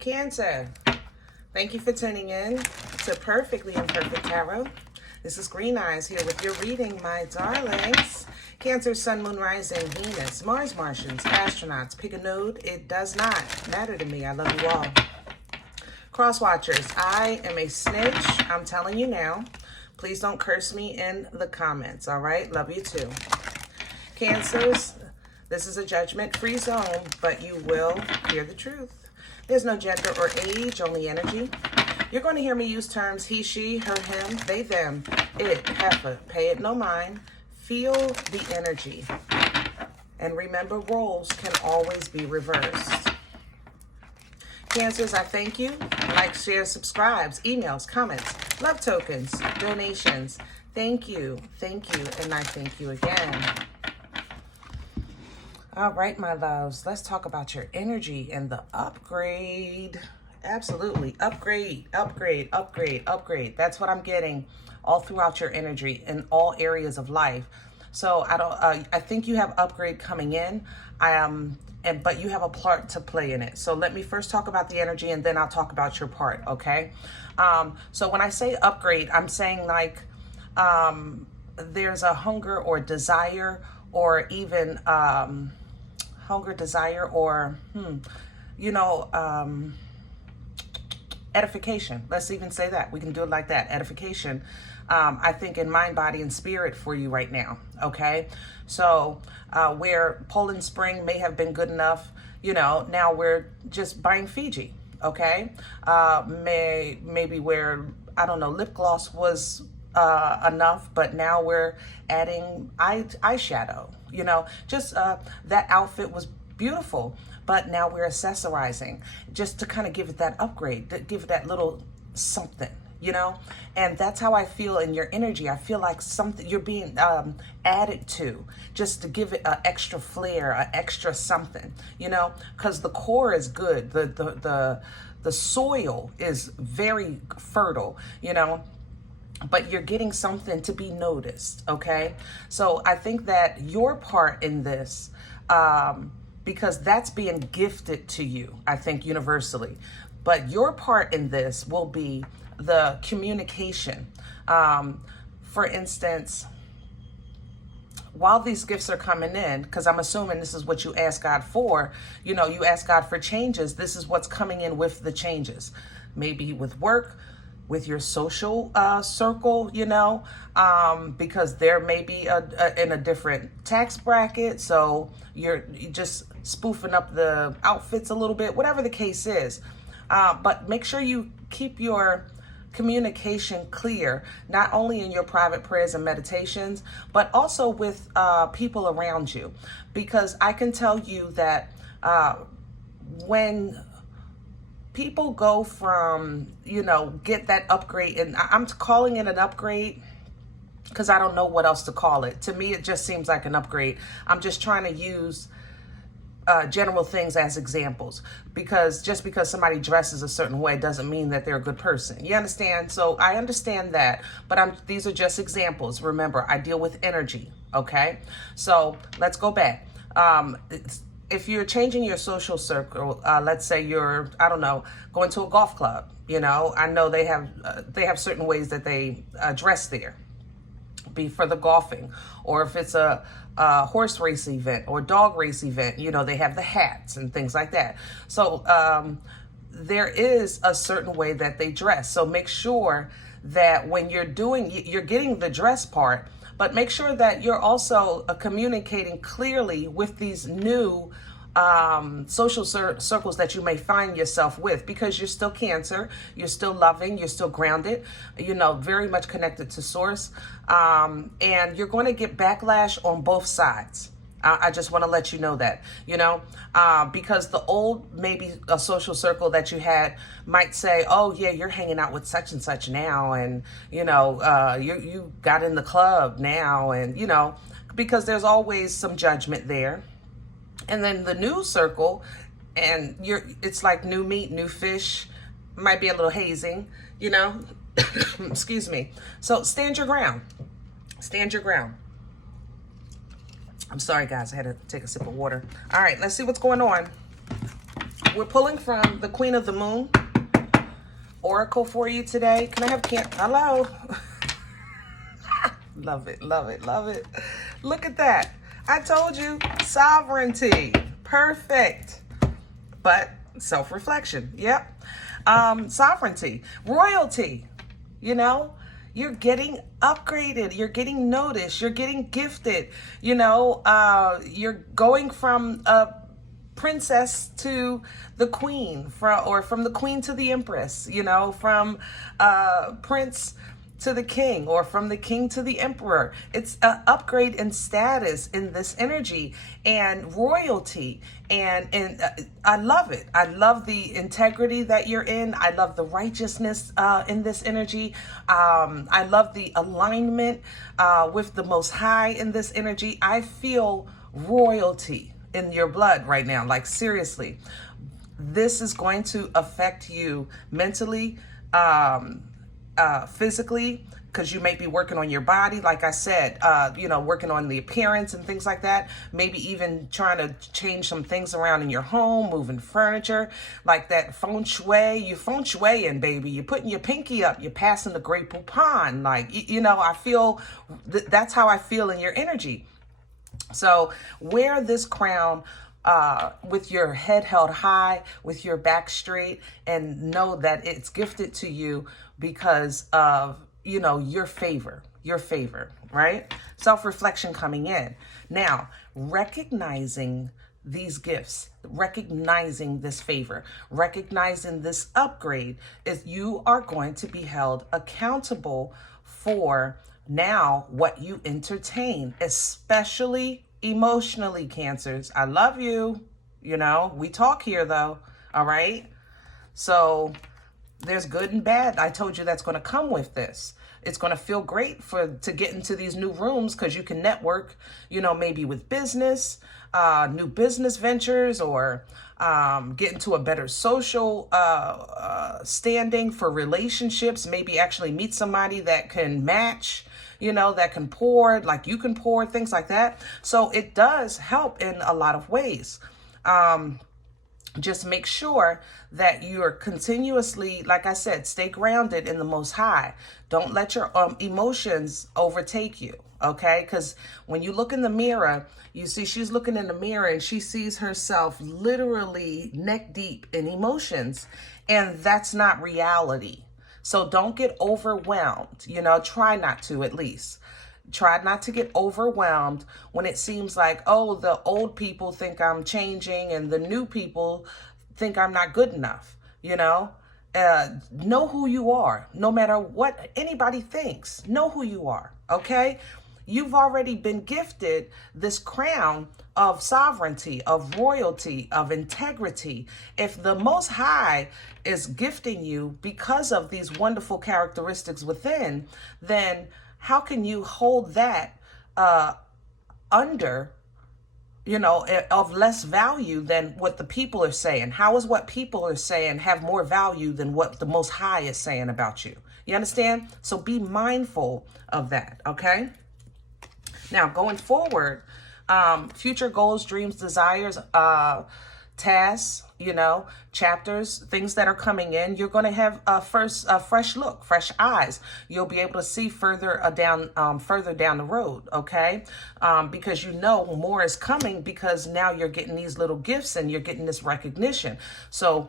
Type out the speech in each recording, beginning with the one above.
Cancer, thank you for tuning in to Perfectly Imperfect Tarot. This is Green Eyes here with your reading, my darlings. Cancer, Sun, Moon, Rising, Venus, Mars, Martians, astronauts. Pick a node. It does not matter to me. I love you all. Cross watchers, I am a snitch. I'm telling you now. Please don't curse me in the comments, all right? Love you too. Cancers, this is a judgment-free zone, but you will hear the truth. There's no gender or age, only energy. You're going to hear me use terms he, she, her, him, they, them, it, heifer, pay it no mind. Feel the energy. And remember, roles can always be reversed. Cancers, I thank you. Like, share, subscribes, emails, comments, love tokens, donations. Thank you, and I thank you again. All right, my loves, let's talk about your energy and the upgrade. Absolutely, upgrade. That's what I'm getting all throughout your energy in all areas of life. So I think you have upgrade coming in. But you have a part to play in it. So let me first talk about the energy, and then I'll talk about your part. Okay. So when I say upgrade, I'm saying like there's a hunger or desire, or even hunger, desire, or edification. Let's even say that. We can do it like that. Edification. I think in mind, body, and spirit for you right now. Okay. So where Poland Spring may have been good enough, now we're just buying Fiji. Okay. Maybe where, I don't know, lip gloss was enough, but now we're adding eyeshadow. Just that outfit was beautiful, but now we're accessorizing just to kind of give it that upgrade, to give it that little something, and that's how I feel in your energy. I feel like something you're being added to, just to give it an extra flair, an extra something, because the core is good, the soil is very fertile, but you're getting something to be noticed. Okay. So I think that your part in this, because that's being gifted to you, I think universally, but your part in this will be the communication. For instance, while these gifts are coming in, because I'm assuming this is what you ask God for, you ask God for changes. This is what's coming in with the changes, maybe with work, with your social circle, because there may be in a different tax bracket. So you're just spoofing up the outfits a little bit, whatever the case is. But make sure you keep your communication clear, not only in your private prayers and meditations, but also with people around you. Because I can tell you that when people go from, get that upgrade, and I'm calling it an upgrade because I don't know what else to call it. To me, it just seems like an upgrade. I'm just trying to use general things as examples, because just because somebody dresses a certain way doesn't mean that they're a good person. You understand? So I understand that, but these are just examples. Remember, I deal with energy. Okay. So let's go back. If you're changing your social circle, let's say you're, I don't know, going to a golf club, I know they have certain ways that they dress there, be for the golfing, or if it's a horse race event or dog race event, they have the hats and things like that. So there is a certain way that they dress. So make sure that when you're getting the dress part, but make sure that you're also communicating clearly with these new social circles that you may find yourself with, because you're still Cancer, you're still loving, you're still grounded, very much connected to source, and you're going to get backlash on both sides. I just want to let you know that, because the old, maybe a social circle that you had might say, oh yeah, you're hanging out with such and such now, and you got in the club now, and because there's always some judgment there. And then the new circle, and it's like new meat, new fish, might be a little hazing, excuse me. So stand your ground. I'm sorry, guys. I had to take a sip of water. All right, let's see what's going on. we're pulling from the Queen of the Moon Oracle for you today. Can I have hello? Love it, love it, love it. Look at that. I told you, sovereignty. Perfect. But self-reflection. Yep. Sovereignty. Royalty. You know, you're getting upgraded. You're getting noticed. You're getting gifted. You know, you're going from a princess to the queen, from the queen to the empress, you know, from prince to the king, or from the king to the emperor. It's an upgrade in status in this energy and royalty. And I love it. I love the integrity that you're in. I love the righteousness in this energy. I love the alignment with the Most High in this energy. I feel royalty in your blood right now. Like, seriously, this is going to affect you mentally, physically, because you may be working on your body, like I said, you know, working on the appearance and things like that. Maybe even trying to change some things around in your home, moving furniture, like that feng shui. You feng shuiing, baby. You're putting your pinky up. You're passing the Great Poupon. Like, you know, I feel that's how I feel in your energy. So wear this crown with your head held high, with your back straight, and know that it's gifted to you because of, you know, your favor, right? Self-reflection coming in. Now, recognizing these gifts, recognizing this favor, recognizing this upgrade, is you are going to be held accountable for now what you entertain, especially emotionally, Cancers. I love you. You know, we talk here though. All right. So there's good and bad. I told you that's going to come with this. It's going to feel great to get into these new rooms because you can network, you know, maybe with business, new business ventures, or get into a better social standing for relationships. Maybe actually meet somebody that can match, you know, that can pour, like you can pour, things like that. So it does help in a lot of ways. Just make sure that you're continuously, like I said, stay grounded in the Most High. Don't let your emotions overtake you, okay? Because when you look in the mirror, you see she's looking in the mirror and she sees herself literally neck deep in emotions, and that's not reality. So don't get overwhelmed, you know, try not to, at least. Try not to get overwhelmed when it seems like, oh, the old people think I'm changing and the new people think I'm not good enough, you know? Know who you are, no matter what anybody thinks. Know who you are, okay? You've already been gifted this crown of sovereignty, of royalty, of integrity. If the Most High is gifting you because of these wonderful characteristics within, then how can you hold that under, you know, of less value than what the people are saying? How is what people are saying have more value than what the Most High is saying about you? You understand? So be mindful of that, okay? Now, going forward, future goals, dreams, desires, tasks, you know, chapters, things that are coming in, you're going to have a fresh look, fresh eyes. You'll be able to see further down the road, okay? Because you know more is coming, because now you're getting these little gifts and you're getting this recognition. So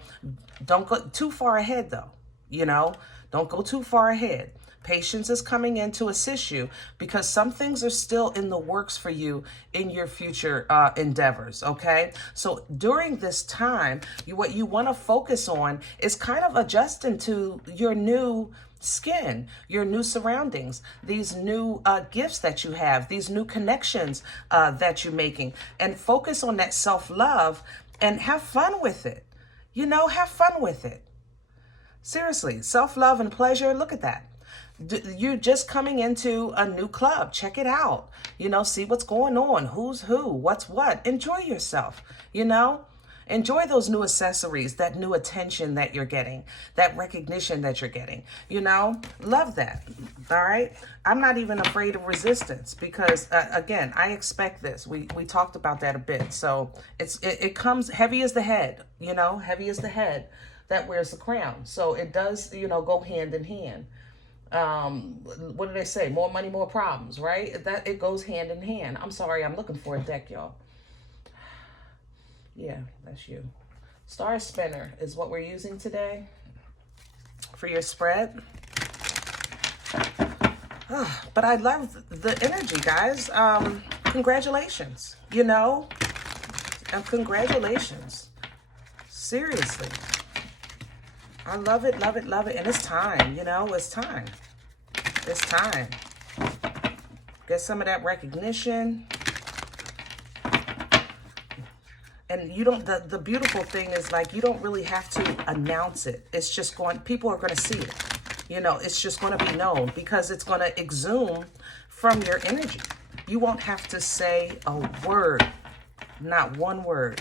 don't go too far ahead though, you know, don't go too far ahead. Patience is coming in to assist you because some things are still in the works for you in your future endeavors, okay? So during this time, what you want to focus on is kind of adjusting to your new skin, your new surroundings, these new gifts that you have, these new connections that you're making, and focus on that self-love and have fun with it. You know, have fun with it. Seriously, self-love and pleasure, look at that. You're just coming into a new club. Check it out. You know, see what's going on. Who's who, what's what. Enjoy yourself, you know. Enjoy those new accessories, that new attention that you're getting, that recognition that you're getting, love that. All right. I'm not even afraid of resistance because again, I expect this. We talked about that a bit. So it comes heavy as the head, heavy as the head that wears the crown. So it does, go hand in hand. What do they say? More money, more problems, right? That it goes hand in hand. I'm sorry. I'm looking for a deck, y'all. Yeah, that's you. Star Spinner is what we're using today for your spread. But I love the energy, guys. Congratulations, congratulations. Seriously. I love it, love it, love it. And it's time, it's time. It's time. Get some of that recognition. And the beautiful thing is, like, you don't really have to announce it. It's just people are going to see it. It's just going to be known because it's going to exude from your energy. You won't have to say a word, not one word.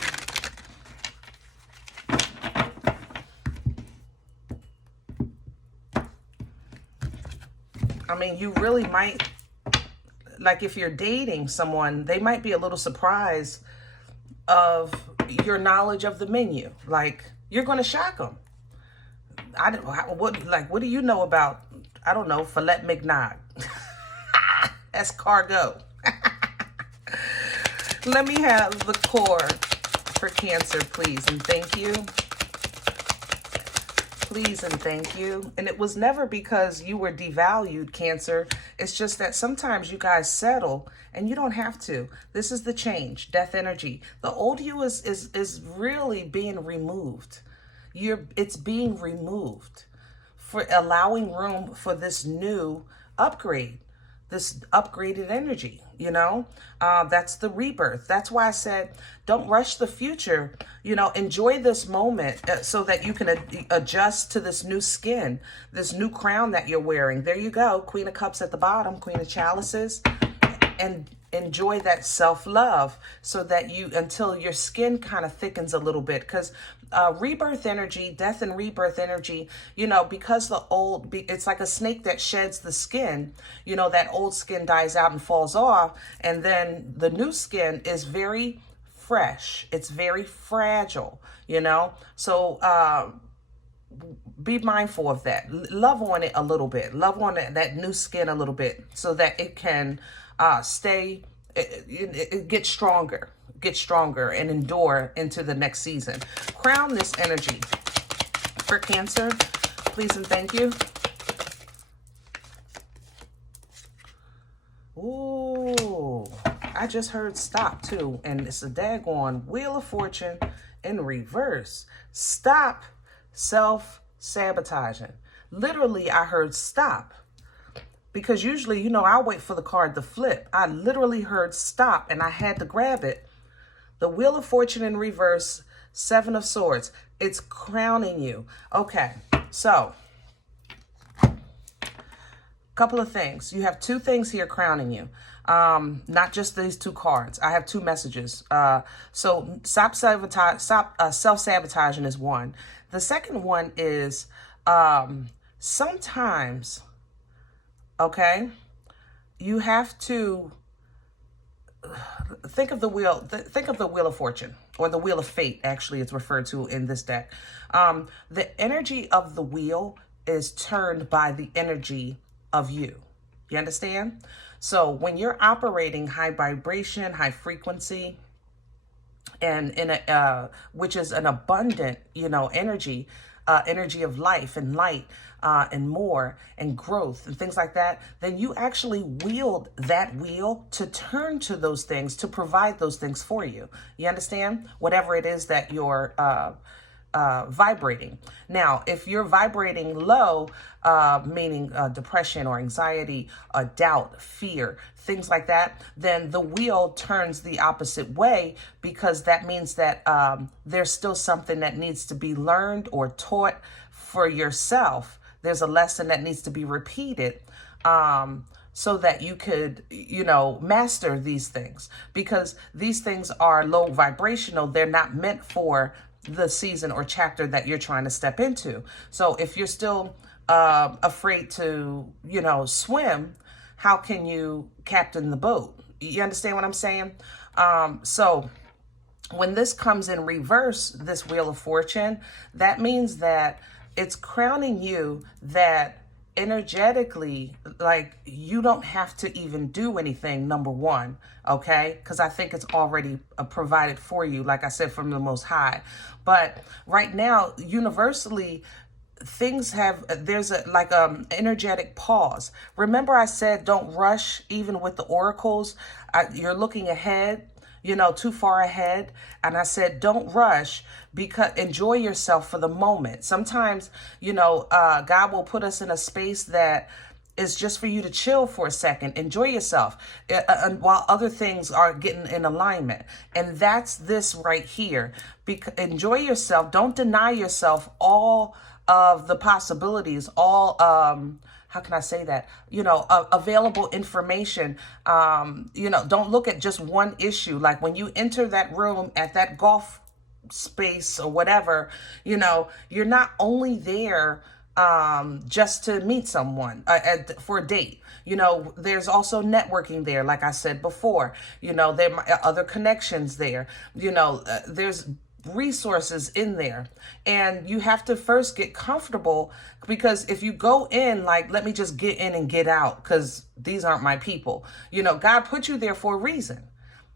I mean, you really might, like if you're dating someone, they might be a little surprised of your knowledge of the menu. Like, you're going to shock them. What do you know about, I don't know, filet mignon? Escargot. Let me have the core for Cancer, please, and thank you. Please and thank you. And it was never because you were devalued, Cancer. It's just that sometimes you guys settle and you don't have to. This is the change, death energy. The old you is really being removed. It's being removed for allowing room for this new upgrade, this upgraded energy, that's the rebirth. That's why I said, don't rush the future, enjoy this moment so that you can adjust to this new skin, this new crown that you're wearing. There you go. Queen of Cups at the bottom, Queen of Chalices, and enjoy that self-love so that until your skin kind of thickens a little bit, because rebirth energy, death and rebirth energy, because it's like a snake that sheds the skin, that old skin dies out and falls off, and then the new skin is very fresh. It's very fragile, so be mindful of that. Love on it a little bit. Love on that new skin a little bit so that it can get stronger and endure into the next season. Crown this energy for Cancer, please and thank you. Ooh, I just heard stop too, and it's a daggone Wheel of Fortune in reverse. Stop self-sabotaging. Literally, I heard stop. Because usually, I'll wait for the card to flip. I literally heard stop and I had to grab it. The Wheel of Fortune in reverse, Seven of Swords. It's crowning you. Okay, so couple of things. You have two things here crowning you. Not just these two cards. I have two messages. So self-sabotaging is one. The second one is sometimes, okay, you have to think of the wheel of fortune, or the wheel of fate, actually it's referred to in this deck. The energy of the wheel is turned by the energy of you. You understand? So when you're operating high vibration, high frequency, and in which is an abundant, energy, energy of life and light, and more, and growth and things like that, then you actually wield that wheel to turn to those things, to provide those things for you. You understand? Whatever it is that you're vibrating. Now, if you're vibrating low, meaning depression or anxiety, doubt, fear, things like that, then the wheel turns the opposite way, because that means that there's still something that needs to be learned or taught for yourself. There's a lesson that needs to be repeated so that you could, master these things, because these things are low vibrational. They're not meant for the season or chapter that you're trying to step into. So if you're still afraid to, swim, how can you captain the boat? You understand what I'm saying? So when this comes in reverse, this Wheel of Fortune, that means that it's crowning you that energetically, like, you don't have to even do anything, number one, okay? Because I think it's already provided for you, like I said, from the Most High. But right now, universally, things there's a energetic pause. Remember I said don't rush, even with the oracles. You're looking ahead, too far ahead. And I said, don't rush, because enjoy yourself for the moment. Sometimes, God will put us in a space that is just for you to chill for a second, enjoy yourself, while other things are getting in alignment. And that's this right here. Enjoy yourself. Don't deny yourself all of the possibilities, all, how can I say that? Available information. Don't look at just one issue. Like when you enter that room at that golf space or whatever, you're not only there just to meet someone for a date. There's also networking there. Like I said before, there are other connections there. There's resources in there, and you have to first get comfortable, because if you go in like, let me just get in and get out because these aren't my people, God put you there for a reason.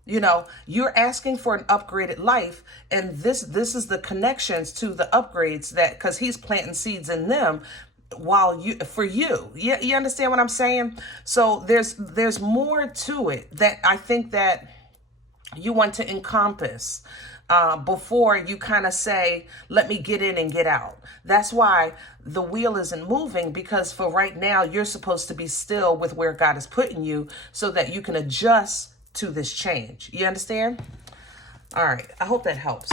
You're asking for an upgraded life, and this is the connections to the upgrades, that because he's planting seeds in them for you. You understand what I'm saying? So there's more to it that I think that you want to encompass before you kind of say, let me get in and get out. That's why the wheel isn't moving, because for right now, you're supposed to be still with where God is putting you so that you can adjust to this change. You understand? All right. I hope that helps.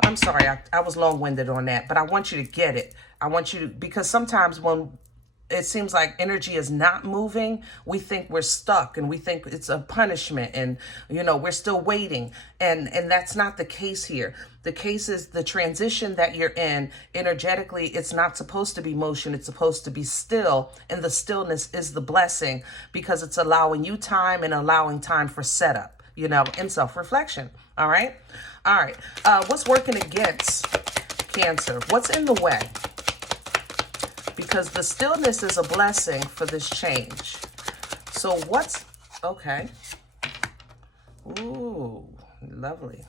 I'm sorry. I was long-winded on that, but I want you to get it. I want you to, because sometimes when it seems like energy is not moving, we think we're stuck, and we think it's a punishment, and we're still waiting, and that's not the case here. The case is the transition that you're in energetically. It's not supposed to be motion, it's supposed to be still, and the stillness is the blessing, because it's allowing you time and allowing time for setup, and self-reflection. All right. What's working against Cancer? What's in the way? Because the stillness is a blessing for this change. So okay. Ooh, lovely.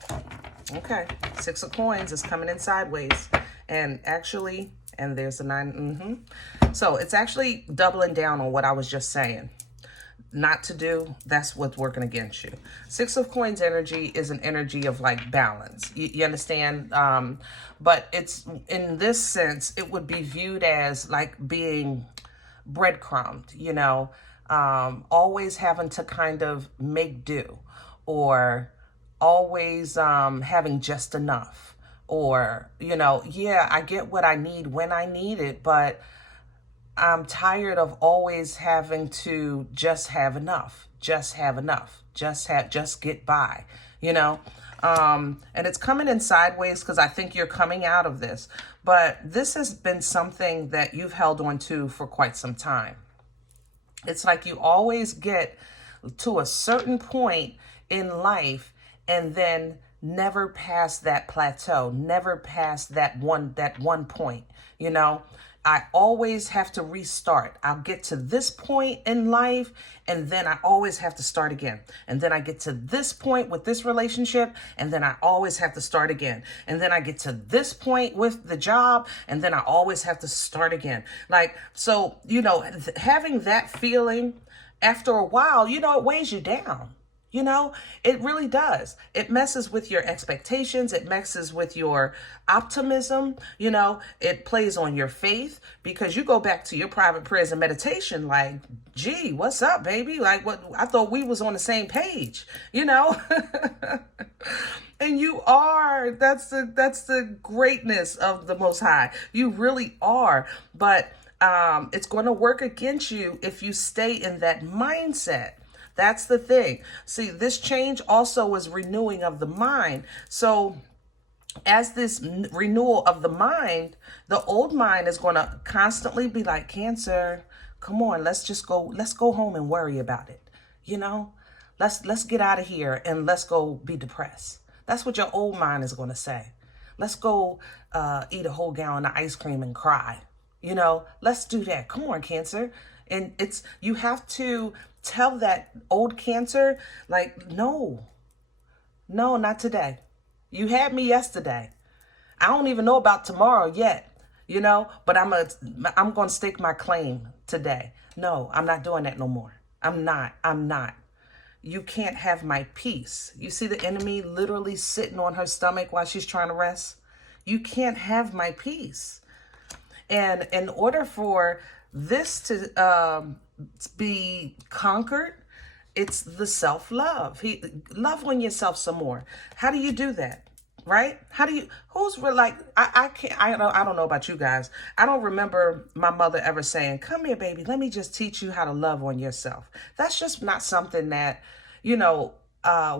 Okay, 6 of Coins is coming in sideways. And there's the 9. So it's actually doubling down on what I was just saying. Not to do, that's what's working against you. 6 of Coins energy is an energy of like balance. You understand? But it's, in this sense, it would be viewed as like being breadcrumbed, always having to kind of make do, or always having just enough, or, I get what I need when I need it, but I'm tired of always having to just have enough, just get by, and it's coming in sideways because I think you're coming out of this, but this has been something that you've held on to for quite some time. It's like you always get to a certain point in life and then never past that plateau, never past that one point, I always have to restart. I'll get to this point in life, and then I always have to start again. And then I get to this point with this relationship, and then I always have to start again. And then I get to this point with the job, and then I always have to start again. Like, so, having that feeling after a while, it weighs you down. It really does. It messes with your expectations. It messes with your optimism. It plays on your faith, because you go back to your private prayers and meditation like, gee, what's up, baby? Like, what? I thought we was on the same page, And you are. That's the greatness of the Most High. You really are. But It's going to work against you if you stay in that mindset. That's the thing. See, this change also is renewing of the mind. So as this renewal of the mind, the old mind is going to constantly be like, Cancer, come on, let's go home and worry about it. You know, let's get out of here and let's go be depressed. That's what your old mind is going to say. Let's go eat a whole gallon of ice cream and cry. You know, let's do that. Come on, Cancer. And you have to tell that old Cancer, like, no, not today. You had me yesterday. I don't even know about tomorrow yet, you know, but I'm going to stake my claim today. No, I'm not doing that no more. I'm not. You can't have my peace. You see the enemy literally sitting on her stomach while she's trying to rest? You can't have my peace. And in order for this to be conquered, it's the self-love. Love on yourself some more. How do you do that? Right? I don't know about you guys. I don't remember my mother ever saying, come here, baby, let me just teach you how to love on yourself. That's just not something that, you know,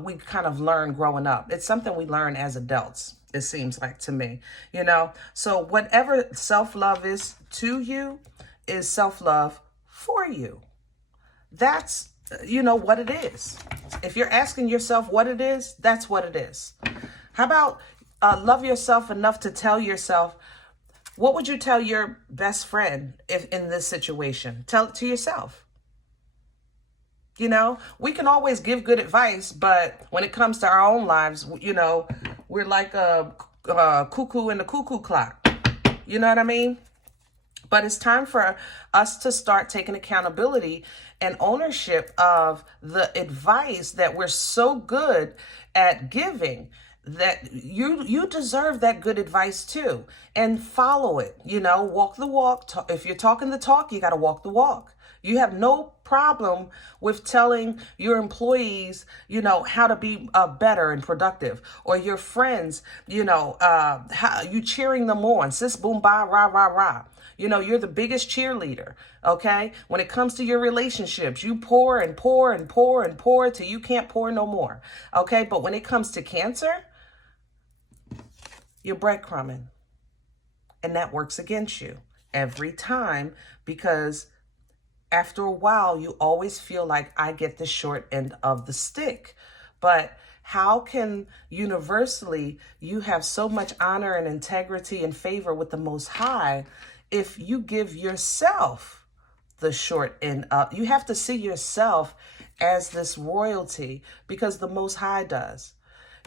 we kind of learn growing up. It's something we learn as adults, it seems like to me, you know? So whatever self-love is to you is self-love for you. That's, you know, what it is. If you're asking yourself what it is, that's what it is. How about love yourself enough to tell yourself, what would you tell your best friend if in this situation? Tell it to yourself. You know, we can always give good advice, but when it comes to our own lives, you know, we're like a cuckoo in the cuckoo clock. You know what I mean? But it's time for us to start taking accountability and ownership of the advice that we're so good at giving, that you deserve that good advice too, and follow it. You know, walk the walk. If you're talking the talk, you got to walk the walk. You have no problem with telling your employees, you know, how to be better and productive, or your friends, you know, how you cheering them on. Sis, boom, ba, rah, rah, rah. You know, you're the biggest cheerleader, okay? When it comes to your relationships, you pour and pour and pour and pour till you can't pour no more, okay? But when it comes to Cancer, you're breadcrumbing. And that works against you every time, because after a while, you always feel like I get the short end of the stick. But how can universally you have so much honor and integrity and favor with the Most High if you give yourself the short end up? You have to see yourself as this royalty, because the Most High does.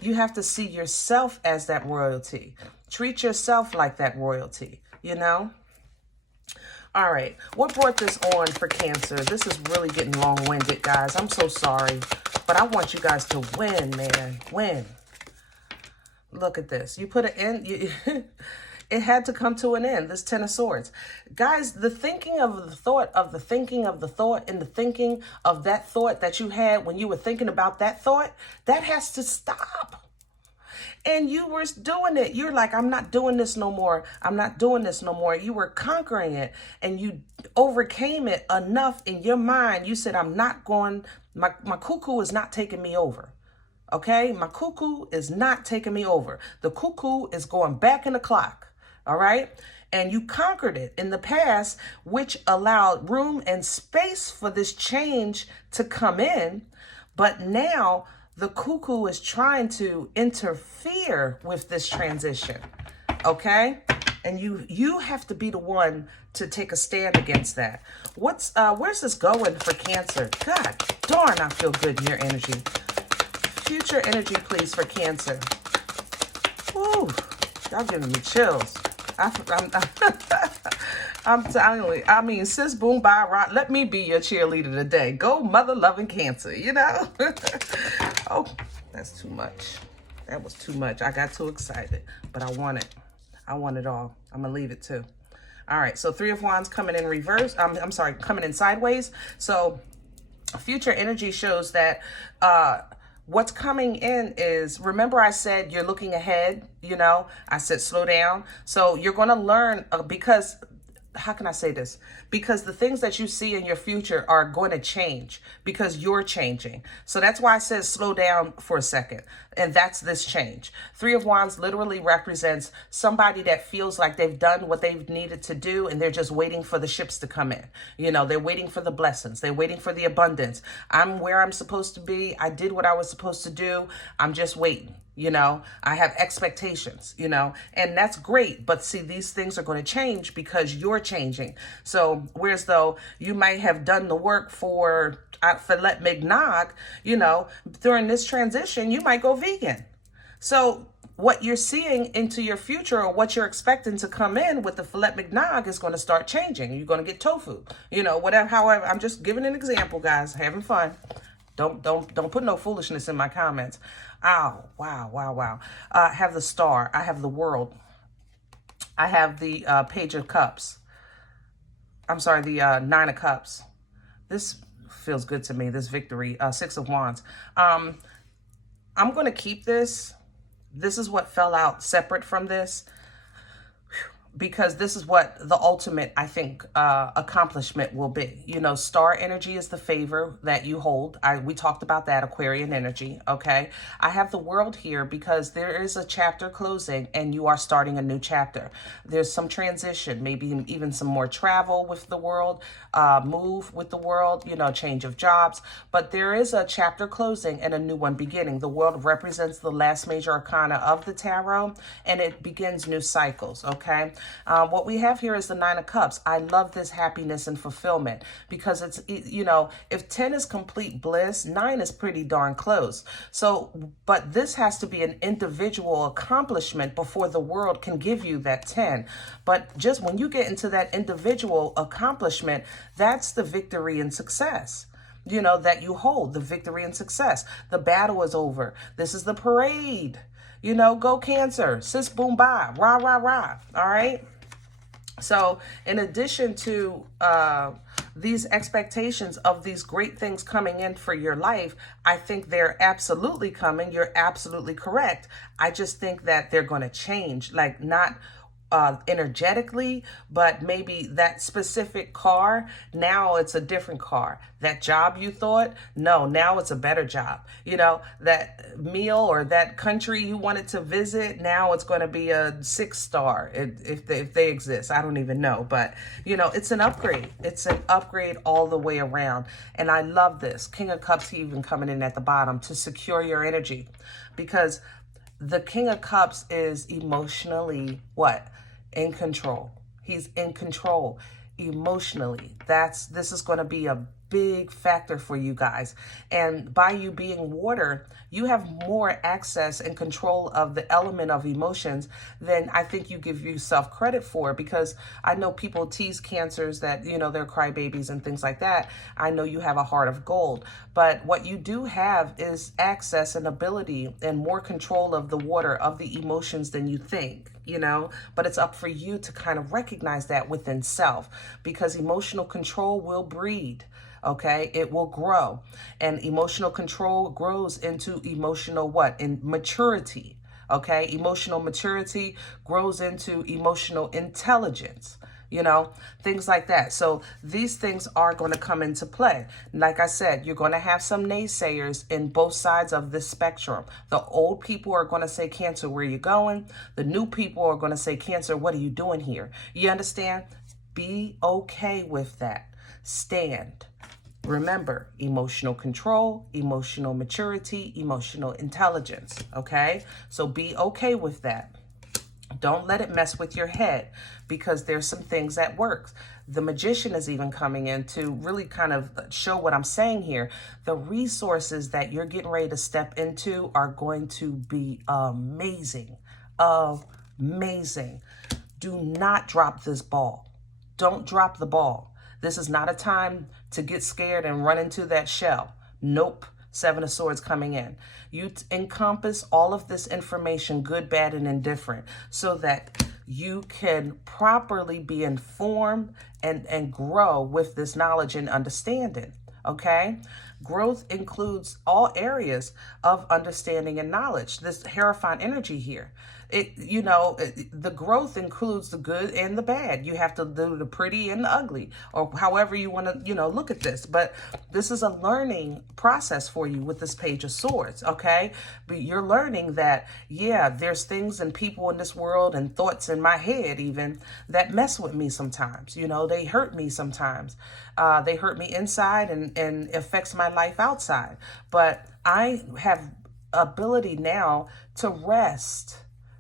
You have to see yourself as that royalty. Treat yourself like that royalty, you know? All right, what brought this on for Cancer? This is really getting long-winded, guys. I'm so sorry, but I want you guys to win, man. Win. Look at this. You put an end. It had to come to an end, this Ten of Swords. Guys, the thinking of the thought of the thinking of the thought and the thinking of that thought that you had when you were thinking about that thought, that has to stop. And you were doing it. You're like, I'm not doing this no more. I'm not doing this no more. You were conquering it, and you overcame it enough in your mind. You said, I'm not going, my cuckoo is not taking me over. Okay? My cuckoo is not taking me over. The cuckoo is going back in the clock. All right? And you conquered it in the past, which allowed room and space for this change to come in. But now the cuckoo is trying to interfere with this transition. Okay? And you have to be the one to take a stand against that. Where's this going for Cancer? God darn, I feel good in your energy. Future energy, please, for Cancer. Woo, y'all giving me chills. I'm telling you, I mean, sis, boom, bye, rock. Let me be your cheerleader today. Go mother-loving Cancer, you know? Oh, that's too much. That was too much. I got too excited, but I want it. I want it all. I'm going to leave it too. All right, so Three of Wands coming in reverse. I'm sorry, coming in sideways. So future energy shows that what's coming in is, remember I said you're looking ahead, you know? I said slow down. So you're going to learn because how can I say this? Because the things that you see in your future are going to change because you're changing. So that's why I said slow down for a second. And that's this change. Three of Wands literally represents somebody that feels like they've done what they've needed to do and they're just waiting for the ships to come in. You know, they're waiting for the blessings. They're waiting for the abundance. I'm where I'm supposed to be. I did what I was supposed to do. I'm just waiting. You know, I have expectations, you know, and that's great. But see, these things are going to change because you're changing. So whereas though you might have done the work for filet mignon, you know, during this transition, you might go vegan. So what you're seeing into your future or what you're expecting to come in with the filet mignon is going to start changing. You're going to get tofu, you know, whatever. However, I'm just giving an example, guys, having fun. Don't put no foolishness in my comments. Oh, wow. I have the Star. I have the World. I have the Page of Cups. I'm sorry, the Nine of Cups. This feels good to me, this Victory. Six of Wands. I'm going to keep this. This is what fell out separate from this, because this is what the ultimate, I think, accomplishment will be. You know, star energy is the favor that you hold. We talked about that, Aquarian energy, okay? I have the World here because there is a chapter closing and you are starting a new chapter. There's some transition, maybe even some more travel with the World, move with the World, you know, change of jobs. But there is a chapter closing and a new one beginning. The World represents the last major arcana of the tarot, and it begins new cycles, okay? What we have here is the Nine of Cups. I love this happiness and fulfillment because it's, you know, if 10 is complete bliss, 9 is pretty darn close. So, but this has to be an individual accomplishment before the World can give you that 10. But just when you get into that individual accomplishment, that's the victory and success, you know, that you hold, the victory and success. The battle is over. This is the parade. You know, go Cancer, sis boom bye, rah, rah, rah. All right. So in addition to these expectations of these great things coming in for your life, I think they're absolutely coming. You're absolutely correct. I just think that they're going to change, like not energetically, but maybe that specific car, now it's a different car. That job you thought, no, now it's a better job. You know, that meal or that country you wanted to visit, now it's going to be a 6-star if they exist. I don't even know, but you know, it's an upgrade. It's an upgrade all the way around. And I love this. King of Cups even coming in at the bottom to secure your energy, because the King of Cups is emotionally what? In control. He's in control emotionally. This is going to be a big factor for you guys. And by you being water, you have more access and control of the element of emotions than I think you give yourself credit for, because I know people tease Cancers that, you know, they're crybabies and things like that. I know you have a heart of gold, but what you do have is access and ability and more control of the water, of the emotions than you think, you know, but it's up for you to kind of recognize that within self, because emotional control will breed. Okay, it will grow, and emotional control grows into emotional what? In maturity. Okay, emotional maturity grows into emotional intelligence, you know, things like that. So these things are going to come into play. Like I said, you're going to have some naysayers in both sides of this spectrum. The old people are going to say, Cancer, where you going? The new people are going to say, Cancer, what are you doing here? You understand? Be okay with that. Stand. Remember, emotional control, emotional maturity, emotional intelligence, okay? So be okay with that. Don't let it mess with your head, because there's some things that work. The Magician is even coming in to really kind of show what I'm saying here. The resources that you're getting ready to step into are going to be amazing, amazing. Do not drop this ball. Don't drop the ball. This is not a time to get scared and run into that shell. Nope. Seven of Swords coming in. You encompass all of this information, good, bad, and indifferent, so that you can properly be informed and grow with this knowledge and understanding. Okay? Growth includes all areas of understanding and knowledge. This Hierophant energy here. the growth includes the good and the bad. You have to do the pretty and the ugly, or however you want to, look at this. But this is a learning process for you with this Page of Swords, okay? But you're learning that, yeah, there's things and people in this world and thoughts in my head even that mess with me sometimes. They hurt me sometimes. They hurt me inside and affects my life outside. But I have ability now to rest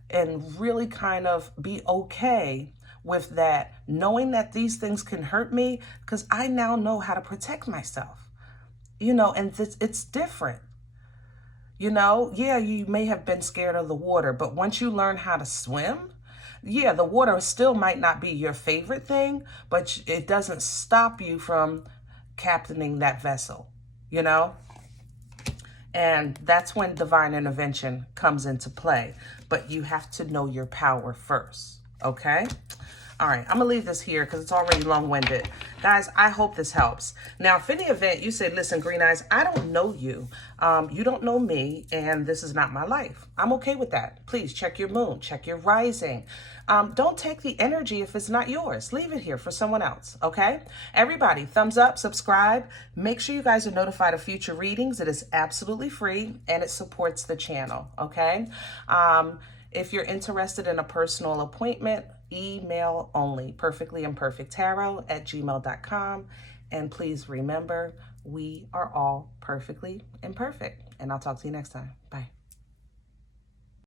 and really kind of be okay with that, knowing that these things can hurt me, because I now know how to protect myself, and it's different. Yeah, you may have been scared of the water, but once you learn how to swim, yeah, the water still might not be your favorite thing, but it doesn't stop you from captaining that vessel, And that's when divine intervention comes into play. But you have to know your power first, okay? All right, I'm going to leave this here because it's already long-winded. Guys, I hope this helps. Now, if in the event you say, listen, Green Eyes, I don't know you. You don't know me, and this is not my life. I'm okay with that. Please check your moon, check your rising. Don't take the energy if it's not yours. Leave it here for someone else, okay? Everybody, thumbs up, subscribe. Make sure you guys are notified of future readings. It is absolutely free, and it supports the channel, okay? If you're interested in a personal appointment, email only, perfectlyimperfecttarot@gmail.com. And please remember, we are all perfectly imperfect. And I'll talk to you next time. Bye.